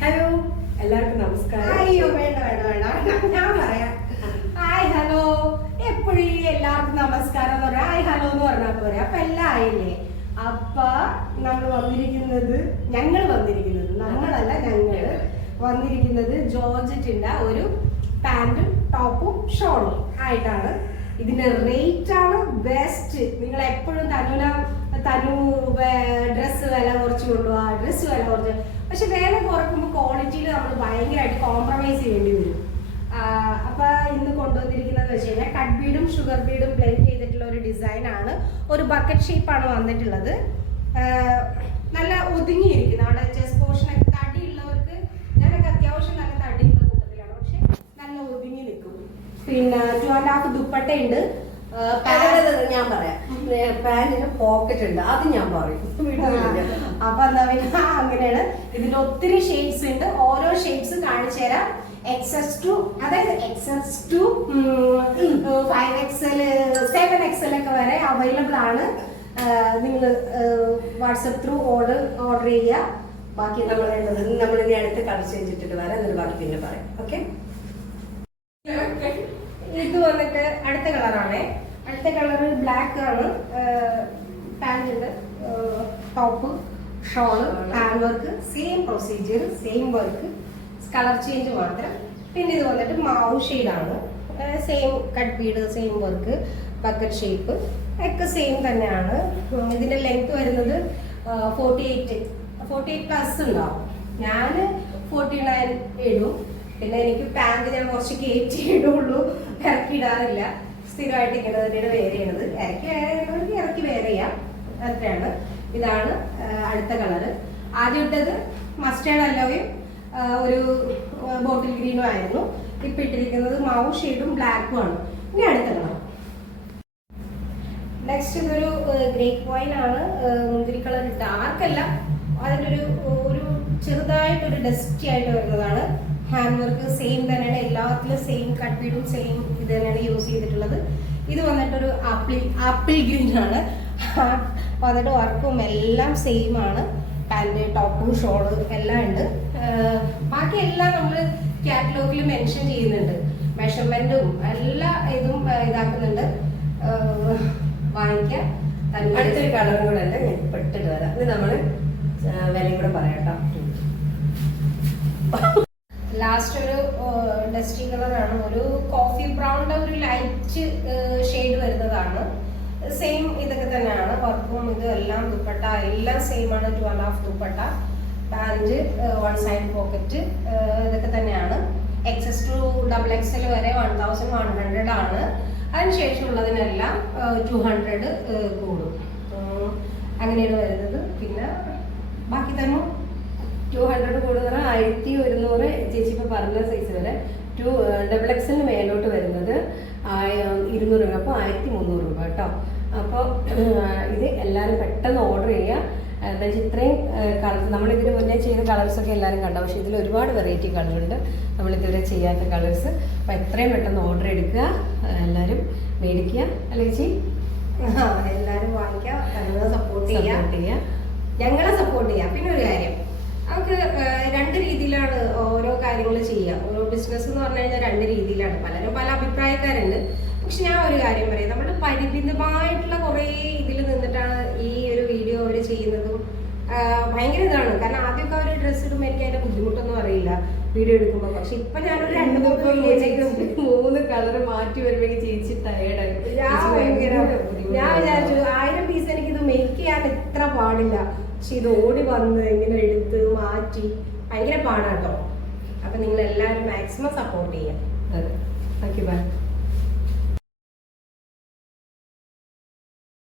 Hello എല്ലാവർക്കും നമസ്കാരം. അയ്യോ. ഞാൻ പറയാം. ഹായ് ഹലോ എപ്പോഴും എല്ലാവർക്കും നമസ്കാരം എന്ന് പറയാം. ഹായ് ഹലോ എന്ന് പറഞ്ഞാൽ പോരാ. അപ്പൊ എല്ലാം ആയില്ലേ? അപ്പ നമ്മൾ വന്നിരിക്കുന്നത് ഞങ്ങൾ വന്നിരിക്കുന്നത് നമ്മളല്ല ഞങ്ങൾ വന്നിരിക്കുന്നത് ജോർജറ്റിന്റെ ഒരു പാന്റും ടോപ്പും ഷോളും ആയിട്ടാണ്. ഇതിന്റെ റേറ്റ് ആണ് ബെസ്റ്റ് നിങ്ങൾ എപ്പോഴും തനുന തനു ഡ്രസ്സ് വില കുറച്ച് കൊണ്ടുപോവാ ഡ്രസ്സ് വില കുറച്ച്. പക്ഷെ വില കുറക്കുമ്പോൾ ക്വാളിറ്റിയിൽ നമ്മൾ ഭയങ്കരമായിട്ട് കോംപ്രമൈസ് ചെയ്യേണ്ടി വരും. അപ്പൊ ഇന്ന് കൊണ്ടുവന്നിരിക്കുന്നത് വെച്ച് കഴിഞ്ഞാൽ കട്ട് ബീഡും ഷുഗർ ബീഡും ബ്ലെൻഡ് ചെയ്തിട്ടുള്ള ഒരു ഡിസൈൻ ആണ്. ഒരു ബക്കറ്റ് ഷേപ്പാണ് വന്നിട്ടുള്ളത്. നല്ല ഒതുങ്ങിയിരിക്കുന്നത് അവിടെ ചെസ്റ്റ് പോർഷൻ ഒക്കെ തടിയുള്ളവർക്ക് ഞാനൊക്കെ അത്യാവശ്യം നല്ല തടിയുള്ള കൂട്ടത്തിലാണ്. പക്ഷെ നല്ല ഒതുങ്ങി നിൽക്കും. പിന്നെ ടു ആൻഡ് ഹാഫ് ദുപ്പട്ട ഉണ്ട് ഞാൻ പറയാം. പാന്റിന് പോക്കറ്റ് ഉണ്ട്. അത് ഞാൻ പറയും. അപ്പൊ എന്താ പറയുക അങ്ങനെയാണ് ഇതിന്റെ ഒത്തിരി ഷെയ്ഡ്സ് ഉണ്ട്. ഓരോ ഷെയ്ഡ്സ് കാണിച്ചു തരാം. എക്സസ് ടു അതായത് XS to five XL seven XL ഒക്കെ വരെ അവൈലബിൾ ആണ്. നിങ്ങൾ വാട്സപ്പ് ത്രൂ ഓർഡർ ഓർഡർ ചെയ്യുക. ബാക്കി നമ്മൾ നമ്മൾ ഇനി അടുത്ത കളർ ചേഞ്ച് ഇട്ടിട്ട് വരാം. എന്നിട്ട് ബാക്കി പിന്നെ പറയാം. ഓക്കെ ഇത് വന്നിട്ട് അടുത്ത കളറാണ് അടുത്ത കളർ ബ്ലാക്ക് ആണ്. ഉണ്ട് top shawl hand work same procedure same work colour change മാത്രം. പിന്നെ ഇത് വന്നിട്ട് മാവ് ഷെയ്ഡാണ് same cut bead same work bucket shape ഒക്കെ സെയിം തന്നെയാണ്. ഇതിന്റെ ലെങ്ത് വരുന്നത് forty eight forty eight plus ഉണ്ടാവും. ഞാൻ ഫോർട്ടി നയൻ ഇടും. പിന്നെ എനിക്ക് പാന്റ് ഞാൻ കുറച്ച് കയറ്റി ഇടുള്ളൂ ഇറക്കി ഇടാറില്ല. സ്ഥിരമായിട്ട് ഇങ്ങനെ തന്നെയാണ് വേറെ ചെയ്യണത്. ഇറക്കി ഇറക്കി വെയർ ചെയ്യാം. അത്രയാണ് ഇതാണ് അടുത്ത കളർ ആദ്യം ഇട്ടത് മസ്റ്റേർഡ് അല്ലോയും ഒരു ബോട്ടിൽ ഗ്രീനും ആയിരുന്നു. ഇപ്പൊ ഇട്ടിരിക്കുന്നത് മാവ് ഷെയ്ഡും ബ്ലാക്കും ആണ്. ഇനി അടുത്ത കളർ നെക്സ്റ്റ് ഇതൊരു ഗ്രേപ്പ് വൈൻ ആണ്. മുന്തിരി കളർ ഡാർക്ക് അല്ല അതിന്റെ ഒരു ഒരു ചെറുതായിട്ടൊരു ഡസ്റ്റി ആയിട്ട് വരുന്നതാണ്. ഹാൻഡ് വർക്ക് സെയിം തന്നെയാണ്. എല്ലാത്തിലും സെയിം കട്ട് വീടും സെയിം ഇത് തന്നെയാണ് യൂസ് ചെയ്തിട്ടുള്ളത്. ഇത് വന്നിട്ടൊരു ആപ്പിൾ ആപ്പിൾ ഗ്രീൻ ആണ്. വന്നിട്ട് വർക്കും എല്ലാം സെയിം ആണ്. പാന്റ് ടോപ്പും ഷോൾ എല്ലാം ഉണ്ട്. ബാക്കി എല്ലാം നമ്മൾ കാറ്റലോഗിൽ മെൻഷൻ ചെയ്യുന്നുണ്ട്. മെഷർമെന്റും എല്ലാ ഇതും ഇതാക്കുന്നുണ്ട്. വാങ്ങിക്കാം. അടുത്തൊരു കളറും കൂടെ അല്ല ഞാൻ പെട്ടിട്ട് വരാം. ഇത് നമ്മൾ വിലയും കൂടെ പറയാട്ടോ ലാസ്റ്റ് ഒരു ഡസ്റ്റി കളറാണ് ഒരു കോഫി ബ്രൗണിന്റെ ഒരു ലൈറ്റ് ഷെയ്ഡ് വരുന്നതാണ്. സെയിം ഇത് എല്ലാം ദുപ്പട്ട എല്ലാം സെയിം ആണ് two and half dupatta. Pant one side pocket ഇതൊക്കെ തന്നെയാണ്. എക്സസ് ടു ഡബിൾ എക്സൽ വരെ വൺ തൗസൻഡ് വൺ ഹൺഡ്രഡ് ആണ്. അതിനുശേഷമുള്ളതിനെല്ലാം ടു ഹൺഡ്രഡ് കൂടും. അങ്ങനെയാണ് വരുന്നത്. പിന്നെ ബാക്കി തന്നെ ടു ഹൺഡ്രഡ് കൂടുതൽ ആയിരത്തി ഒരുന്നൂറ് ചേച്ചി ഇപ്പോൾ പറഞ്ഞ സൈസ് വരെ ടു ഡബിൾ എക്സലിന് മേലോട്ട് വരുന്നത് ഇരുന്നൂറ് രൂപ. അപ്പോൾ ആയിരത്തി മുന്നൂറ് രൂപ കേട്ടോ. അപ്പോൾ ഇത് എല്ലാവരും പെട്ടെന്ന് ഓർഡർ ചെയ്യുക. എന്താ വെച്ചാൽ ഇത്രയും കളർ നമ്മളിതിന് മുന്നേ ചെയ്ത കളേഴ്സൊക്കെ എല്ലാവരും കണ്ടു? പക്ഷേ ഇതിൽ ഒരുപാട് വെറൈറ്റി കളറുണ്ട് നമ്മളിതുവരെ ചെയ്യാത്ത കളേഴ്സ് അപ്പോൾ എത്രയും പെട്ടെന്ന് ഓർഡർ എടുക്കുക. എല്ലാവരും മേടിക്കുക. അല്ലേ ചേച്ചി? എല്ലാവരും വാങ്ങിക്കുക. ഞങ്ങളെ സപ്പോർട്ട് ചെയ്യാം സപ്പോർട്ട് ചെയ്യുക. ഞങ്ങളെ സപ്പോർട്ട് ചെയ്യുക. പിന്നെ ഒരു കാര്യം. നമുക്ക് രണ്ട് രീതിയിലാണ് ഓരോ കാര്യങ്ങൾ ചെയ്യുക. ഓരോ ബിസിനസ് എന്ന് പറഞ്ഞു കഴിഞ്ഞാൽ രണ്ട് രീതിയിലാണ്. പലരും പല അഭിപ്രായക്കാരുണ്ട്. പക്ഷെ ഞാൻ ഒരു കാര്യം പറയാം. നമ്മുടെ പരിമിതമായിട്ടുള്ള കുറേ ഇതിൽ നിന്നിട്ടാണ് ഈ ഒരു വീഡിയോ അവർ ചെയ്യുന്നതും ഭയങ്കര ഇതാണ്. കാരണം ആദ്യമൊക്കെ അവർ ഡ്രസ്സ് ഇടുമ്പോൾ എനിക്ക് അതിന്റെ ബുദ്ധിമുട്ടൊന്നും അറിയില്ല വീഡിയോ എടുക്കുമ്പോൾ പക്ഷെ ഇപ്പൊ ഞാനൊരു രണ്ട് മൂന്ന് മൂന്ന് കളർ മാറ്റി വരുമ്പോഴേക്കും ചേച്ചി ടയേർഡായി ഞാൻ വിചാരിച്ചു ആയിരം പീസ് എനിക്കിത് മേക്ക് ചെയ്യാൻ ഇത്ര പാടില്ല. പക്ഷെ ഇത് ഓടി വന്ന് ഇങ്ങനെ എടുത്ത് മാറ്റി ഭയങ്കര പാടാട്ടോ. അപ്പൊ നിങ്ങൾ എല്ലാവരും മാക്സിമം സപ്പോർട്ട് ചെയ്യാം. അതെ. Okay bye